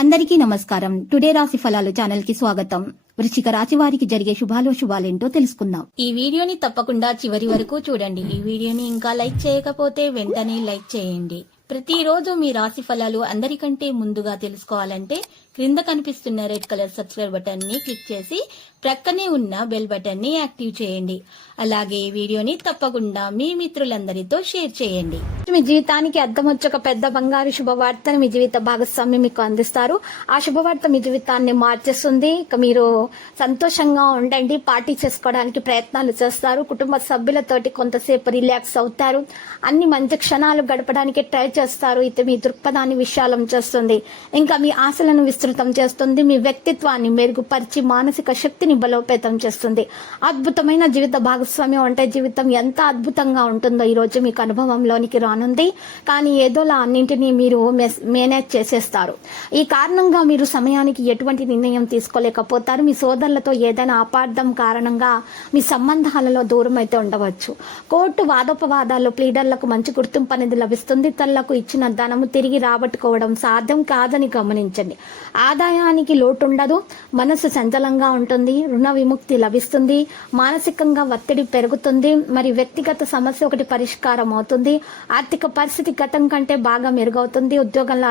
అందరికీ నమస్కారం. టుడే రాశి ఫలాలు ఛానల్ కి స్వాగతం. వృశ్చిక రాశి వారికి జరిగే శుభాలేంటో తెలుసుకుందాం. ఈ వీడియోని తప్పకుండా చివరి వరకు చూడండి. ఈ వీడియోని ఇంకా లైక్ చేయకపోతే వెంటనే లైక్ చేయండి. ప్రతిరోజు మీ రాశి ఫలాలు అందరికంటే ముందుగా తెలుసుకోవాలంటే క్రింద కనిపిస్తున్న రెడ్ కలర్ సబ్స్క్రైబ్ బటన్ ని క్లిక్ చేసి ప్రక్కనే ఉన్న బెల్ బటన్ ని యాక్టివ్ చేయండి. అలాగే ఈ వీడియోని తప్పకుండా మీ మిత్రులందరితో షేర్ చేయండి. మీ జీవితానికి అద్దం వచ్చి ఒక పెద్ద బంగారు శుభవార్తను మీ జీవిత భాగస్వామి మీకు అందిస్తారు. ఆ శుభవార్త మీ జీవితాన్ని మార్చేస్తుంది. ఇక మీరు సంతోషంగా ఉండండి. పార్టీ చేసుకోవడానికి ప్రయత్నాలు చేస్తారు. కుటుంబ సభ్యులతోటి కొంతసేపు రిలాక్స్ అవుతారు. అన్ని మంచి క్షణాలు గడపడానికి ట్రై చేస్తారు. ఇది మీ దృక్పథాన్ని విశాలం చేస్తుంది. ఇంకా మీ ఆశలను విస్తృతం చేస్తుంది. మీ వ్యక్తిత్వాన్ని మెరుగుపరిచి మానసిక శక్తిని బలోపేతం చేస్తుంది. అద్భుతమైన జీవిత భాగస్వామ్యం అంటే జీవితం ఎంత అద్భుతంగా ఉంటుందో ఈ రోజు మీకు అనుభవంలోనికి రానుంది. కానీ ఏదోలా అన్నింటినీ మీరు మేనేజ్ చేసేస్తారు. ఈ కారణంగా మీరు సమయానికి ఎటువంటి నిర్ణయం తీసుకోలేకపోతారు. మీ సోదరులతో ఏదైనా అపార్థం కారణంగా మీ సంబంధాలలో దూరం అయితే ఉండవచ్చు. కోర్టు వాదోపవాదాల్లో ప్లీడర్లకు మంచి గుర్తింపు అనేది లభిస్తుంది. తల్లకు ఇచ్చిన ధనము తిరిగి రాబట్టుకోవడం సాధ్యం కాదని గమనించండి. ఆదాయానికి లోటు ఉండదు. మనసు సంచలంగా ఉంటుంది. రుణ విముక్తి లభిస్తుంది. మానసికంగా ఒత్తిడి పెరుగుతుంది. మరి వ్యక్తిగత సమస్య ఒకటి పరిష్కారం అవుతుంది. ఆర్థిక పరిస్థితి గతం కంటే బాగా మెరుగవుతుంది. ఉద్యోగంలో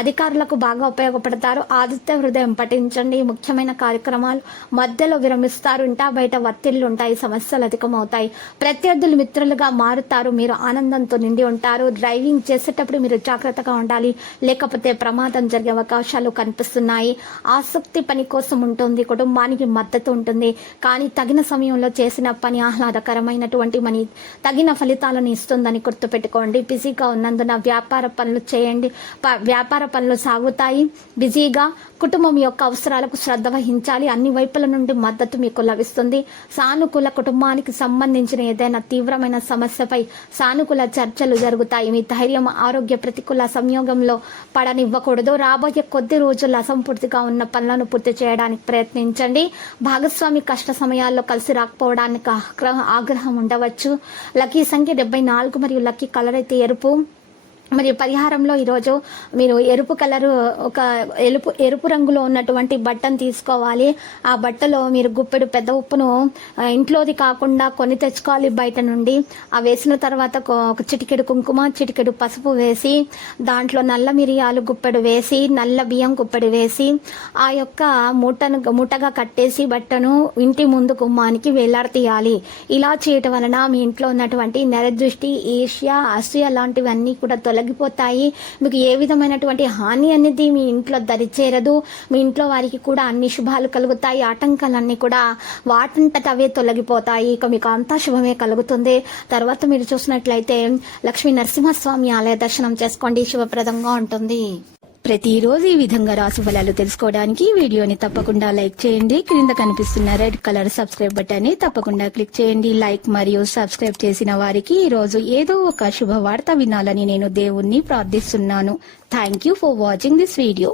అధికారులకు బాగా ఉపయోగపడతారు. ఆదిత్య హృదయం పఠించండి. ముఖ్యమైన కార్యక్రమాలు మధ్యలో విరమిస్తారు. ఇంటా బయట ఒత్తిళ్లు ఉంటాయి. సమస్యలు అధికమవుతాయి. ప్రత్యర్థులు మిత్రులుగా మారుతారు. మీరు ఆనందంతో నిండి ఉంటారు. డ్రైవింగ్ చేసేటప్పుడు మీరు జాగ్రత్తగా ఉండాలి, లేకపోతే ప్రమాదం జరిగే అవకాశాలు కనిపిస్తున్నాయి. ఆసక్తి పని కోసం ఉంటుంది. కుటుంబానికి మద్దతు ఉంటుంది. కానీ తగిన సమయంలో చేసిన పని ఆహ్లాదకరమైనటువంటి మనీ తగిన ఫలితాలను ఇస్తుందని గుర్తుపెట్టుకోండి. బిజీగా ఉన్నందున వ్యాపార పనులు చేయండి. వ్యాపార పనులు సాగుతాయి. బిజీగా కుటుంబం యొక్క అవసరాలకు శ్రద్ధ వహించాలి. అన్ని వైపుల నుండి మద్దతు మీకు లభిస్తుంది. సానుకూల కుటుంబానికి సంబంధించిన ఏదైనా తీవ్రమైన సమస్యపై సానుకూల చర్చలు జరుగుతాయి. మీ ధైర్యం ఆరోగ్య ప్రతికూల సంయోగంలో పడనివ్వకూడదు. రాబోయే కొద్ది రోజుల్లో అసంపూర్తిగా ఉన్న పనులను పూర్తి చేయడానికి ప్రయత్నించండి. భాగస్వామి కష్ట సమయాల్లో కలిసి రాకపోవడానికి ఆగ్రహం ఉండవచ్చు. లక్కీ సంఖ్య 74 మరియు లక్కీ కలర్ అయితే ఎరుపు. మరియు పరిహారంలో ఈరోజు మీరు ఎరుపు కలరు ఒక ఎరుపు రంగులో ఉన్నటువంటి బట్టను తీసుకోవాలి. ఆ బట్టలో మీరు గుప్పెడు పెద్ద ఉప్పును ఇంట్లోది కాకుండా కొని తెచ్చుకోవాలి బయట నుండి. ఆ వేసిన తర్వాత ఒక చిటికెడు కుంకుమ, చిటికెడు పసుపు వేసి దాంట్లో నల్ల మిరియాలు గుప్పెడు వేసి, నల్ల బియ్యం గుప్పెడు వేసి ఆ యొక్క మూటగా కట్టేసి బట్టను ఇంటి ముందు గుమ్మానికి వేలాడతీయాలి. ఇలా చేయటం వలన మీ ఇంట్లో ఉన్నటువంటి నరదృష్టి, ఈర్ష్య, అసూయ లాంటివన్నీ కూడా తొలగిపోతాయి. మీకు ఏ విధమైనటువంటి హాని అనేది మీ ఇంట్లో దరిచేరదు. మీ ఇంట్లో వారికి కూడా అన్ని శుభాలు కలుగుతాయి. ఆటంకాలన్నీ కూడా వాటంతట అవే తొలగిపోతాయి. ఇక మీకు అంతా శుభమే కలుగుతుంది. తర్వాత మీరు చూసినట్లయితే లక్ష్మీ నరసింహస్వామి ఆలయ దర్శనం చేసుకోండి. శుభప్రదంగా ఉంటుంది. ప్రతిరోజు ఈ విధంగా రాశి ఫలాలు తెలుసుకోవడానికి వీడియోని తప్పకుండా లైక్ చేయండి. క్రింద కనిపిస్తున్న రెడ్ కలర్ సబ్స్క్రైబ్ బటన్ ని తప్పకుండా క్లిక్ చేయండి. లైక్ మరియు సబ్స్క్రైబ్ చేసిన వారికి ఈ రోజు ఏదో ఒక శుభవార్త వినాలని నేను దేవుణ్ణి ప్రార్థిస్తున్నాను. Thank you for watching this video.